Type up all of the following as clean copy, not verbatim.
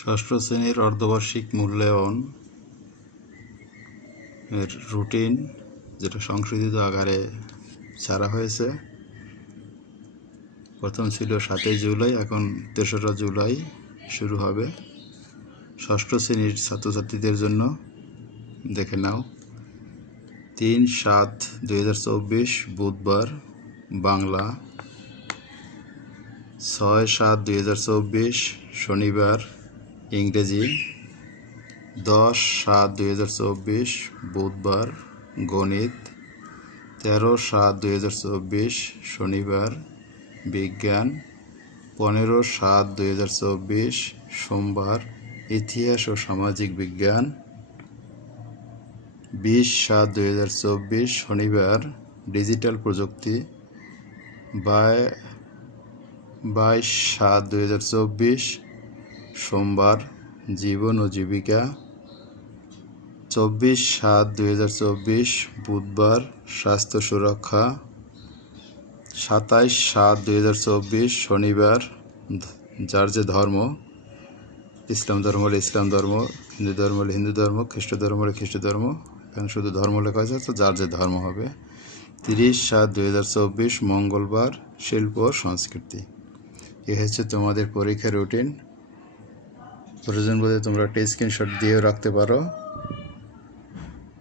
ষষ্ঠ শ্রেণীর অর্ধবার্ষিক মূল্যায়ন এর রুটিন যেটা সংশোধিত আকারে ছাড়া হয়েছে। প্রথম ছিল 7 জুলাই, এখন 3রা জুলাই শুরু হবে। ষষ্ঠ শ্রেণীর ছাত্রছাত্রীদের জন্য দেখে নাও। 3/7/2024 বুধবার বাংলা, 6/7/2024 শনিবার ইংরেজি, 10/7/2024 বুধবার গণিত, 13/7/2024 শনিবার বিজ্ঞান, 15/7/2024 সোমবার ইতিহাস ও সামাজিক বিজ্ঞান, 20/7/2024 শনিবার ডিজিটাল প্রযুক্তি, 22/7/2024 সোমবার জীবন ও জীবিকা, 24/7/2024 বুধবার স্বাস্থ্য সুরক্ষা, 27/7/2024 শনিবার যার যে ধর্ম, ইসলাম ধর্ম হলে ইসলাম ধর্ম, হিন্দু ধর্ম হলে হিন্দু ধর্ম, খ্রিস্ট ধর্ম হলে খ্রিস্ট ধর্ম, এখানে শুধু ধর্ম লেখা আছে, তো যার যে ধর্ম হবে। 30/7/2024 মঙ্গলবার শিল্প ও সংস্কৃতি। এ হচ্ছে তোমাদের পরীক্ষার রুটিন। প্রয়োজন বোধে তোমরা একটা স্ক্রিনশট দিয়েও রাখতে পারো।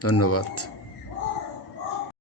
ধন্যবাদ।